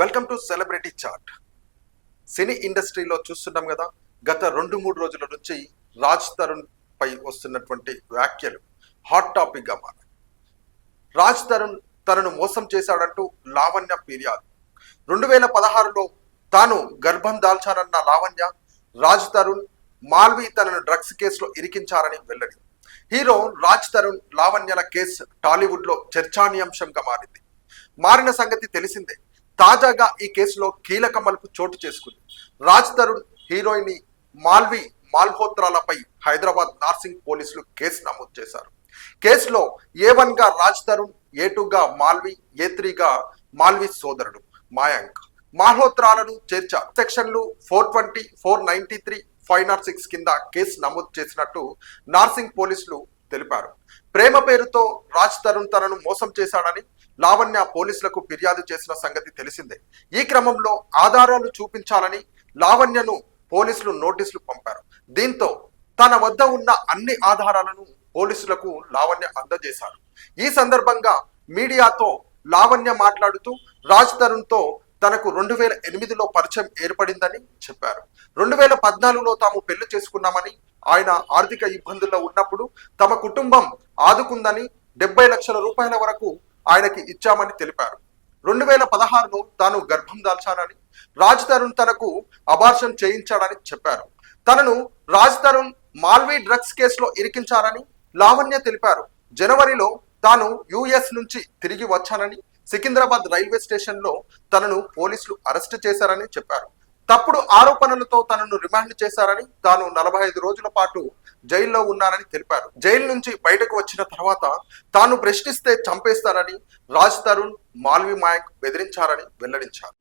Welcome to celebrity chat cine ఇండస్ట్రీలో చూస్తున్నాం కదా గత రెండు మూడు రోజుల నుంచి రాజ్ తరుణ్ పై వస్తున్నటువంటి వ్యాఖ్యలు హాట్ టాపిక్గా మారాయి. రాజ్ తరుణ్ తనను మోసం చేశాడంటూ లావణ్య ఫిర్యాదు. రెండు వేల పదహారులో తాను గర్భం దాల్చానన్న లావణ్య రాజ్ తరుణ్ మాల్వి తనను డ్రగ్స్ కేసులో ఇరికించారని వెల్లడి. హీరో రాజ్ తరుణ్ లావణ్యల కేసు టాలీవుడ్లో చర్చానీయాంశంగా మారింది. మారిన సంగతి తెలిసిందే. తాజాగా ఈ కేసులో కీలక మలుపు చోటు చేసుకుంది. రాజ్ తరుణ్ హీరోయిన్ మాల్వి మాల్హోత్రాలపై హైదరాబాద్ నార్సింగ్ పోలీసులు కేసు నమోదు చేశారు. కేసులో ఏ వన్గా రాజ్ తరుణ్ ఏ టూగా మాల్వి ఏ త్రీగా మాల్వి సోదరుడు మాయాంక్. మాల్హోత్రాలను చేర్చారు. సెక్షన్లు four twenty four ninety three five nought six కింద కేసు నమోదు చేసినట్టు నార్సింగ్ పోలీసులు తెలిపారు. ప్రేమ పేరుతో రాజ్ తరుణ్ తనను మోసం చేశాడని లావణ్య పోలీసులకు ఫిర్యాదు చేసిన సంగతి తెలిసిందే. ఈ క్రమంలో ఆధారాలు చూపించాలని లావణ్యను పోలీసులు నోటీసులు పంపారు. దీంతో తన వద్ద ఉన్న అన్ని ఆధారాలను పోలీసులకు లావణ్య అందజేశారు. ఈ సందర్భంగా మీడియాతో లావణ్య మాట్లాడుతూ రాజ్ తరుణ్తో తనకు రెండు వేల ఎనిమిదిలో పరిచయం ఏర్పడిందని చెప్పారు. రెండు వేల పద్నాలుగులో తాము పెళ్ళి చేసుకున్నామని ఆయన ఆర్థిక ఇబ్బందుల్లో ఉన్నప్పుడు తమ కుటుంబం ఆదుకుందని డెబ్బై లక్షల రూపాయల వరకు ఆయనకి ఇచ్చామని తెలిపారు. రెండు వేల పదహారులో తాను గర్భం దాల్చానని రాజ్ తరుణ్ తనకు అబార్షన్ చేయించాడని చెప్పారు. తనను రాజ్ తరుణ్ మాల్వీ డ్రగ్స్ కేసులో ఇరికించారని లావణ్య తెలిపారు. జనవరిలో తాను యుఎస్ నుంచి తిరిగి వచ్చానని సికింద్రాబాద్ రైల్వే స్టేషన్లో తనను పోలీసులు అరెస్ట్ చేశారని చెప్పారు. తప్పుడు ఆరోపణలతో తనను రిమాండ్ చేశారని తాను నలభై ఐదు రోజుల పాటు జైల్లో ఉన్నానని తెలిపారు. జైలు నుంచి బయటకు వచ్చిన తర్వాత తాను ప్రశ్నిస్తే చంపేస్తారని రాజ్ తరుణ్ మాల్వి మాయక్ బెదిరించారని వెల్లడించారు.